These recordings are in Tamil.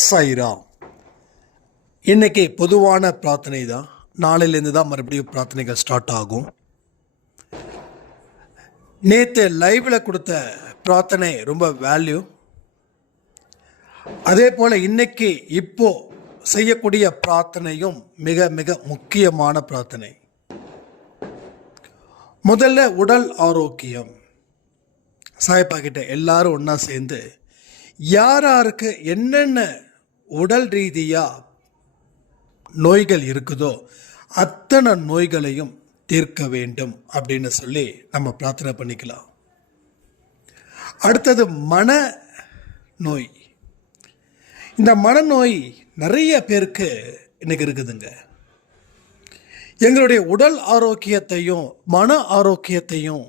சாய்ராம். இன்னைக்கு பொதுவான பிரார்த்தனை தான். நாளையிலேருந்து தான் மறுபடியும் பிரார்த்தனைகள் ஸ்டார்ட் ஆகும். நேற்று லைவில் கொடுத்த பிரார்த்தனை ரொம்ப வேல்யூ. அதே போல் இன்னைக்கு இப்போ செய்யக்கூடிய பிரார்த்தனையும் மிக மிக முக்கியமான பிரார்த்தனை. முதல்ல உடல் ஆரோக்கியம். சாய்ப்பா கிட்ட எல்லாரும் ஒன்றா சேர்ந்து யாருக்கு என்னென்ன உடல் ரீதியாக நோய்கள் இருக்குதோ அத்தனை நோய்களையும் தீர்க்க வேண்டும் அப்படின்னு சொல்லி நம்ம பிரார்த்தனை பண்ணிக்கலாம். அடுத்தது மன நோய். இந்த மனநோய் நிறைய பேருக்கு இன்னைக்கு இருக்குதுங்க. எங்களுடைய உடல் ஆரோக்கியத்தையும் மன ஆரோக்கியத்தையும்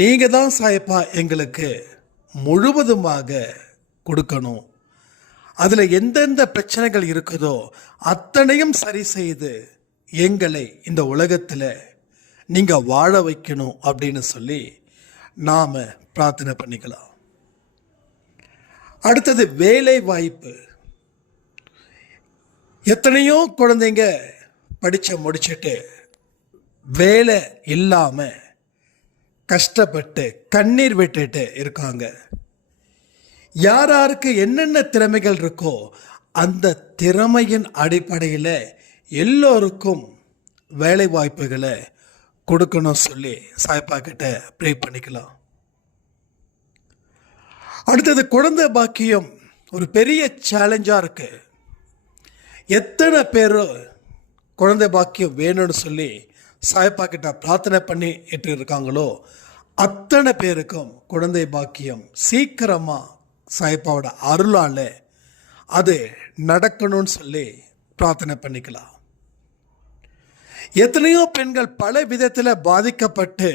நீங்கள் தான் சாயப்பா எங்களுக்கு முழுவதுமாக கொடுக்கணும். அதில் எந்தெந்த பிரச்சனைகள் இருக்குதோ அத்தனையும் சரி செய்து எங்களை இந்த உலகத்தில் நீங்கள் வாழ வைக்கணும் அப்படின்னு சொல்லி நாம் பிரார்த்தனை பண்ணிக்கலாம். அடுத்தது வேலை வாய்ப்பு. எத்தனையோ குழந்தைங்க முடிச்சுட்டு வேலை இல்லாமல் கஷ்டப்பட்டு கண்ணீர் விட்டுட்டு இருக்காங்க. யாருக்கு என்னென்ன திறமைகள் இருக்கோ அந்த திறமையின் அடிப்படையில் எல்லோருக்கும் வேலை வாய்ப்புகளை கொடுக்கணும் சொல்லி சாய்ப்பா கிட்ட ப்ரே பண்ணிக்கலாம். அடுத்தது குழந்தை பாக்கியம் ஒரு பெரிய சேலஞ்சாக இருக்கு. எத்தனை பேர் குழந்தை பாக்கியம் வேணும்னு சொல்லி சாய்ப்பா கிட்ட பிரார்த்தனை பண்ணிட்டு இருக்காங்களோ அத்தனை பேருக்கும் குழந்தை பாக்கியம் சீக்கிரமாக சாய்ப்பாவோட அருளால் அது நடக்கணும்னு சொல்லி பிரார்த்தனை பண்ணிக்கலாம். எத்தனையோ பெண்கள் பல விதத்தில் பாதிக்கப்பட்டு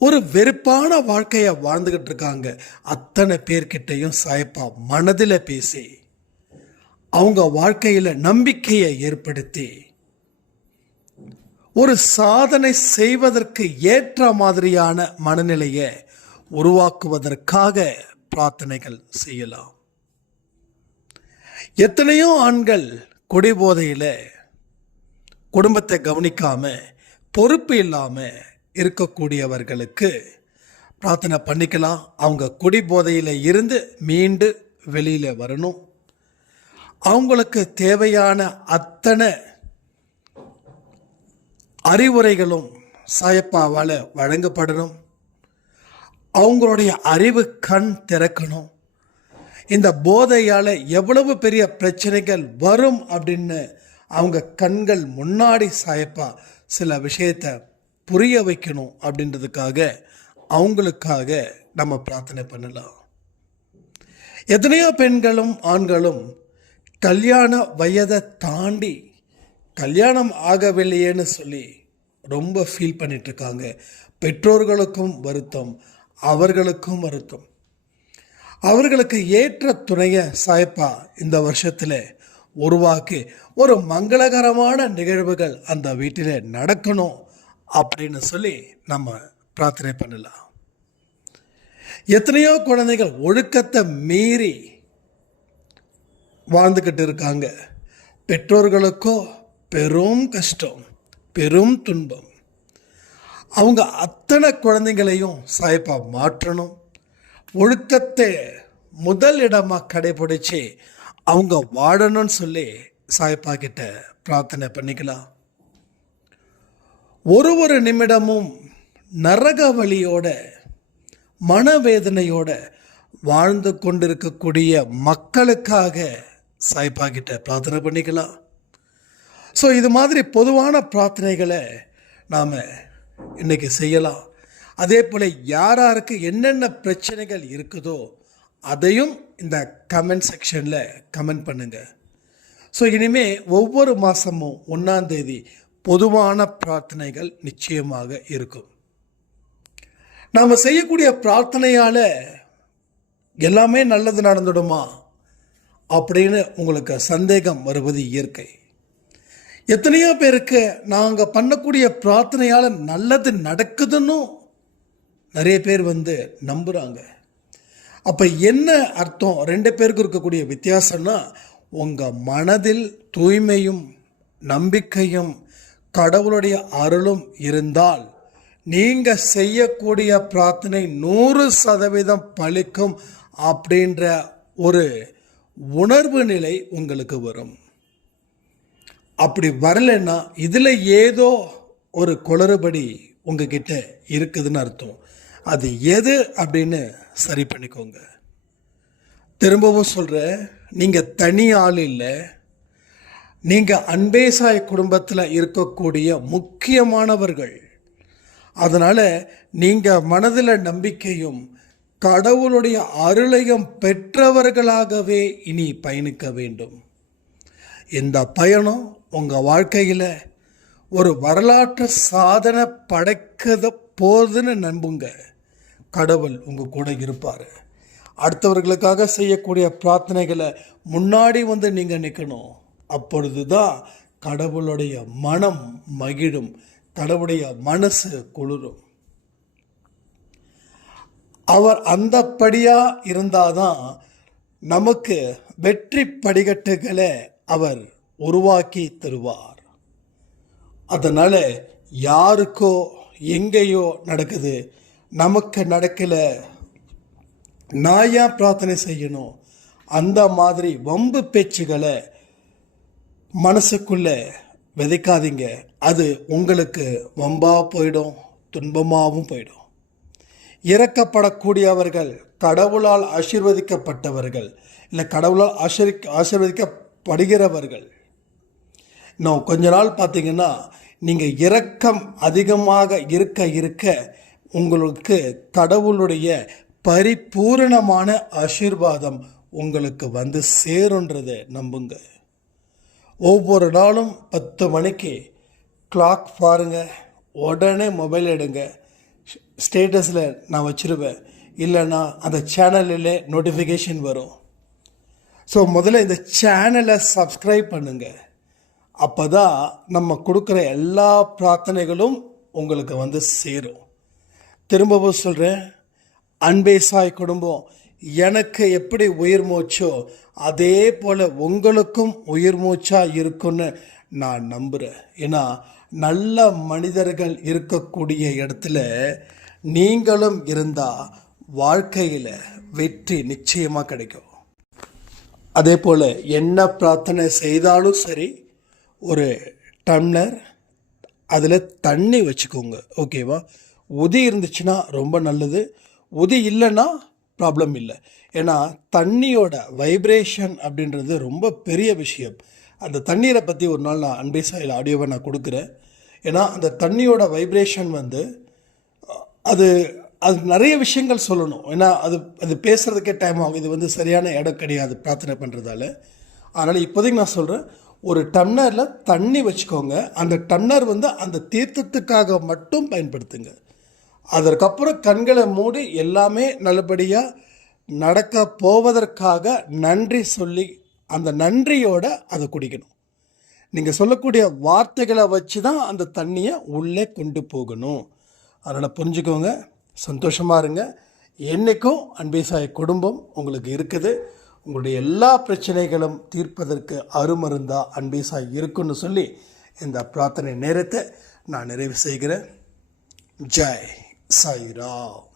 ஒரு வெறுப்பான வாழ்க்கையை வாழ்ந்துக்கிட்டு இருக்காங்க. அத்தனை பேர்கிட்டையும் சாய்ப்பா மனதில் பேசி அவங்க வாழ்க்கையில் நம்பிக்கையை ஏற்படுத்தி ஒரு சாதனை செய்வதற்கு ஏற்ற மாதிரியான மனநிலையை உருவாக்குவதற்காக பிரார்த்தனைகள் செய்யலாம். எத்தனையோ ஆண்கள் குடிபோதையில் குடும்பத்தை கவனிக்காம பொறுப்பு இல்லாமல் இருக்கக்கூடியவர்களுக்கு பிரார்த்தனை பண்ணிக்கலாம். அவங்க குடிபோதையில் இருந்து மீண்டு வெளியில் வரணும். அவங்களுக்கு தேவையான அத்தனை அறிவுரைகளும் சாயப்பாவால் வழங்கப்படணும். அவங்களுடைய அறிவு கண் திறக்கணும். இந்த போதையால் எவ்வளவு பெரிய பிரச்சனைகள் வரும் அப்படின்னு அவங்க கண்கள் முன்னாடி சாயப்பா சில விஷயத்தை புரிய வைக்கணும். அப்படின்றதுக்காக அவங்களுக்காக நம்ம பிரார்த்தனை பண்ணலாம். எத்தனையோ பெண்களும் ஆண்களும் கல்யாண வயதை தாண்டி கல்யாணம் ஆகவில்லையேன்னு சொல்லி ரொம்ப ஃபீல் பண்ணிட்டுருக்காங்க. பெற்றோர்களுக்கும் வருத்தம், அவர்களுக்கும் வருத்தம். அவர்களுக்கு ஏற்ற துணையை சாய்ப்பா இந்த வருஷத்தில் உருவாக்கி ஒரு மங்களகரமான நிகழ்வுகள் அந்த வீட்டில் நடக்கணும் அப்படின்னு சொல்லி நம்ம பிரார்த்தனை பண்ணலாம். எத்தனையோ குழந்தைகள் ஒழுக்கத்தை மீறி வாழ்ந்துக்கிட்டு இருக்காங்க. பெற்றோர்களுக்கோ பெரும் கஷ்டம், பெரும் துன்பம். அவங்க அத்தனை குழந்தைங்களையும் சாய்ப்பா மாற்றணும். ஒழுக்கத்தை முதல் இடமாக கடைபிடிச்சு அவங்க வாழணும்னு சொல்லி சாய்ப்பா கிட்ட பிரார்த்தனை பண்ணிக்கலாம். ஒரு நிமிடமும் நரக வலியோட மனவேதனையோட வாழ்ந்து கொண்டிருக்கக்கூடிய மக்களுக்காக சாய்ப்பா கிட்ட பிரார்த்தனை பண்ணிக்கலாம். ஸோ இது மாதிரி பொதுவான பிரார்த்தனைகளை நாம் இன்றைக்கி செய்யலாம். அதே போல் யாருக்கு என்னென்ன பிரச்சனைகள் இருக்குதோ அதையும் இந்த கமெண்ட் செக்ஷனில் கமெண்ட் பண்ணுங்கள். ஸோ இனிமேல் ஒவ்வொரு மாதமும் 1ஆம் தேதி பொதுவான பிரார்த்தனைகள் நிச்சயமாக இருக்கும். நாம் செய்யக்கூடிய பிரார்த்தனையால் எல்லாமே நல்லது நடந்துடுமா அப்படின்னு உங்களுக்கு சந்தேகம் வருவது இயற்கை. எத்தனையோ பேருக்கு நாங்கள் பண்ணக்கூடிய பிரார்த்தனையால் நல்லது நடக்குதுன்னு நிறைய பேர் நம்புகிறாங்க. அப்போ என்ன அர்த்தம்? ரெண்டு பேருக்கு இருக்கக்கூடிய வித்தியாசம்னா, உங்கள் மனதில் தூய்மையும் நம்பிக்கையும் கடவுளுடைய அருளும் இருந்தால் நீங்கள் செய்யக்கூடிய பிரார்த்தனை 100% பலிக்கும் அப்படின்ற ஒரு உணர்வு நிலை உங்களுக்கு வரும். அப்படி வரலைன்னா இதில் ஏதோ ஒரு குளறுபடி உங்ககிட்ட இருக்குதுன்னு அர்த்தம். அது எது அப்படின்னு சரி பண்ணிக்கோங்க. திரும்பவும் சொல்கிறேன், நீங்கள் தனி ஆள் இல்லை. நீங்கள் அன்பேசாய் குடும்பத்தில் இருக்கக்கூடிய முக்கியமானவர்கள். அதனால் நீங்கள் மனதில் நம்பிக்கையும் கடவுளுடைய அருளையும் பெற்றவர்களாகவே இனி பயணிக்க வேண்டும். இந்த பயணம் உங்கள் வாழ்க்கையில் ஒரு வரலாற்று சாதனை படைக்க போகுதுன்னு நம்புங்க. கடவுள் உங்கள் கூட இருப்பார். அடுத்தவர்களுக்காக செய்யக்கூடிய பிரார்த்தனைகளை முன்னாடி வந்து நீங்கள் நிற்கணும். அப்பொழுது தான் கடவுளுடைய மனம் மகிழும், கடவுளுடைய மனசு குளிரும். அவர் அந்தப்படியாக இருந்தாதான் நமக்கு வெற்றி படிக்கட்டுகளை அவர் உருவாக்கி தருவார். அதனால் யாருக்கோ எங்கேயோ நடக்குது, நமக்கு நடக்கலை, நான் ஏன் பிரார்த்தனை செய்யணும், அந்த மாதிரி வம்பு பேச்சுகளை மனசுக்குள்ளே விதைக்காதீங்க. அது உங்களுக்கு வம்பாக போயிடும், துன்பமாகவும் போயிடும். இறக்கப்படக்கூடியவர்கள் கடவுளால் ஆசீர்வதிக்கப்பட்டவர்கள், இல்லை கடவுளால் ஆசீர்வதிக்கப்படுகிறவர்கள். இன்னும் கொஞ்ச நாள் பார்த்தீங்கன்னா, நீங்கள் இரக்கம் அதிகமாக இருக்க இருக்க உங்களுக்கு கடவுளுடைய பரிபூரணமான ஆசீர்வாதம் உங்களுக்கு வந்து சேருன்றதை நம்புங்க. ஒவ்வொரு நாளும் 10 மணிக்கு கிளாக் பாருங்கள், உடனே மொபைல் எடுங்க. ஸ்டேட்டஸில் நான் வச்சுருவேன், இல்லைன்னா அந்த சேனலில் நோட்டிஃபிகேஷன் வரும். ஸோ முதல்ல இந்த சேனலை சப்ஸ்கிரைப் பண்ணுங்கள். அப்போ தான் நம்ம கொடுக்குற எல்லா பிரார்த்தனைகளும் உங்களுக்கு வந்து சேரும். திரும்பவும் சொல்கிறேன், அன்பேசாய் குடும்பம் எனக்கு எப்படி உயிர் மூச்சோ அதே போல் உங்களுக்கும் உயிர் மூச்சாக இருக்குன்னு நான் நம்புகிறேன். ஏன்னா நல்ல மனிதர்கள் இருக்கக்கூடிய இடத்துல நீங்களும் இருந்தால் வாழ்க்கையில் வெற்றி நிச்சயமாக கிடைக்கும். அதே போல் என்ன பிரார்த்தனை செய்தாலும் சரி, ஒரு டம்ளர் அதில் தண்ணி வச்சுக்கோங்க. ஓகேவா? உதி இருந்துச்சுன்னா ரொம்ப நல்லது, உதி இல்லைன்னா ப்ராப்ளம் இல்லை. ஏன்னா தண்ணியோட வைப்ரேஷன் அப்படின்றது ரொம்ப பெரிய விஷயம். அந்த தண்ணீரை பற்றி ஒரு நாள் நான் அன்பேசாயில் ஆடியோவை நான் கொடுக்குறேன். ஏன்னா அந்த தண்ணியோட வைப்ரேஷன் வந்து அது நிறைய விஷயங்கள் சொல்லணும். ஏன்னா அது பேசுகிறதுக்கே டைம் ஆகும். இது வந்து சரியான இடம் கிடையாது பிரார்த்தனை பண்ணுறதால. அதனால் இப்போதைக்கு நான் சொல்கிறேன், ஒரு டம்ளரில் தண்ணி வச்சுக்கோங்க. அந்த டம்ளர் வந்து அந்த தீர்த்தத்துக்காக மட்டும் பயன்படுத்துங்க. அதற்கப்புறம் கண்களை மூடி எல்லாமே நல்லபடியாக நடக்க போவதற்காக நன்றி சொல்லி அந்த நன்றியோட அதை குடிக்கணும். நீங்கள் சொல்லக்கூடிய வார்த்தைகளை வச்சு தான் அந்த தண்ணியை உள்ளே கொண்டு போகணும். அதனால் புரிஞ்சுக்கோங்க, சந்தோஷமாக இருங்க. என்றைக்கும் அன்பேசாய் குடும்பம் உங்களுக்கு இருக்குது. உங்களுடைய எல்லா பிரச்சனைகளும் தீர்ப்பதற்கு அருமருந்தா அன்பேசாய் இருக்குன்னு சொல்லி இந்த பிரார்த்தனை நேரத்தை நான் நிறைவு செய்கிறேன். ஜெய் சாய்ராம்.